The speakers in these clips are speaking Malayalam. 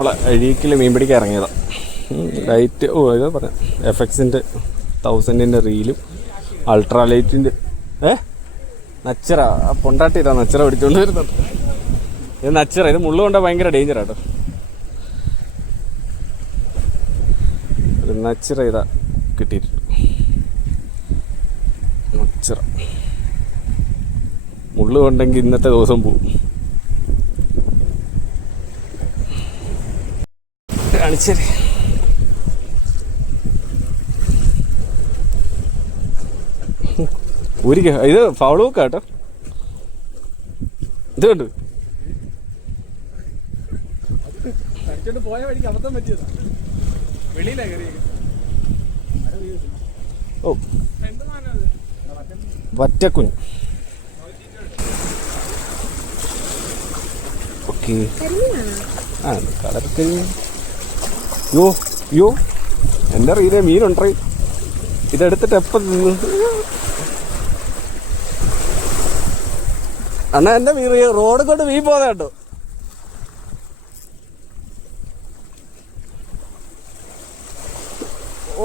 നമ്മളെ അഴീക്കിൽ മീൻ പിടിക്കാൻ ഇറങ്ങിയതാണ്. ലൈറ്റ് ഇത് പറയാം, FXൻ്റെ 1000-ൻ്റെ റീലും അൾട്രാലൈറ്റിൻ്റെ നച്ചറ പൊണ്ടാട്ടിയിട്ടാ നച്ചറ പിടിച്ചുകൊണ്ട് വരുന്നുണ്ട്. ഇത് നച്ചറ, ഇത് മുള്ളു കൊണ്ടാൽ ഭയങ്കര ഡേഞ്ചറാട്ടോ. ഒരു നച്ചറ ഇതാ കിട്ടിയിട്ടുണ്ട്. നച്ചറ മുള്ളു കൊണ്ടെങ്കിൽ ഇന്നത്തെ ദിവസം പോവും. കാണിച്ചേരെ. ഊരിക്ക, ഇത് ഫൗള് ബുക്കാ കേട്ടോ. ഇത് കണ്ടു പോയ വഴിക്ക് അബദ്ധം പറ്റിയതാ. വെളിയിലാ കയറിയത്. ഓ വറ്റക്കുഞ്ഞ്. ഓക്കെ, ആ കളർക്കരിമീൻ. യോ എൻ്റെ അറിയില്ലേ മീനുണ്ടേ. ഇതെടുത്തിട്ട് എപ്പം തിന്നു അണ്ണാ? എൻ്റെ മീൻ റോഡ് കൊണ്ട് മീൻ പോകാൻ കേട്ടോ. ഓ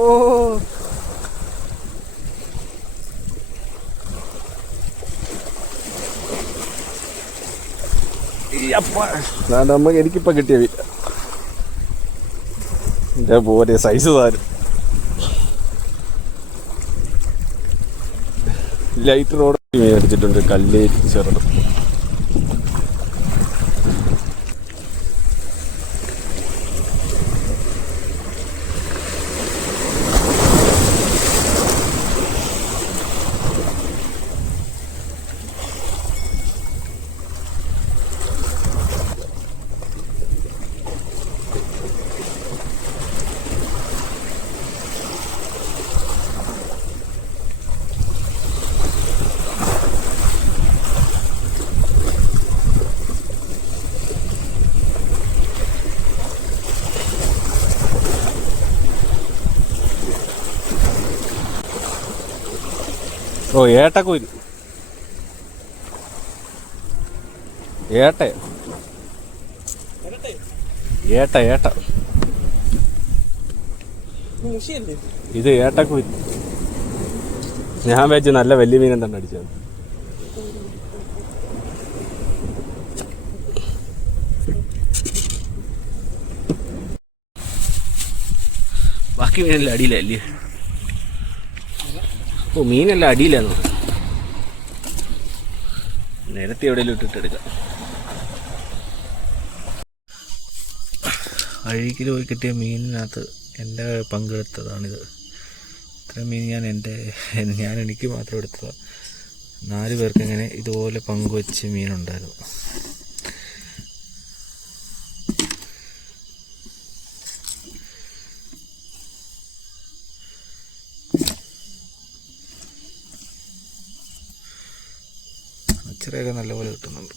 അമ്മ എനിക്കിപ്പോൾ കിട്ടിയ മീൻ. എൻ്റെ പോലെ സൈസ് താരും. ലൈറ്റ് റോഡ് മീൻ അടിച്ചിട്ടുണ്ട്. കല്ലേരി ചെറുത്. ഓ ഏട്ടക്കുരു, ഏട്ട ഇത് ഏട്ടക്കുരു. ഞാൻ വെച്ച് നല്ല വലിയ മീനം തന്നെ അടിച്ചത്. ബാക്കി മീനെല്ലാം അടിയിലല്ലേ? ഓ മീനെല്ലാം അടിയിലാന്ന്. നേരത്തെ എവിടെയെങ്കിലും ഇട്ടിട്ടെടുക്കാം. അഴീക്കിൽ പോയി കിട്ടിയ മീനിനകത്ത് എൻ്റെ പങ്കെടുത്തതാണിത്. ഇത്രയും മീൻ ഞാൻ എനിക്ക് മാത്രം എടുത്തതാണ്. 4 പേർക്ക് ഇങ്ങനെ ഇതുപോലെ പങ്കുവെച്ച് മീനുണ്ടായിരുന്നു. അച്ചറയൊക്കെ നല്ലപോലെ കിട്ടുന്നുണ്ട്.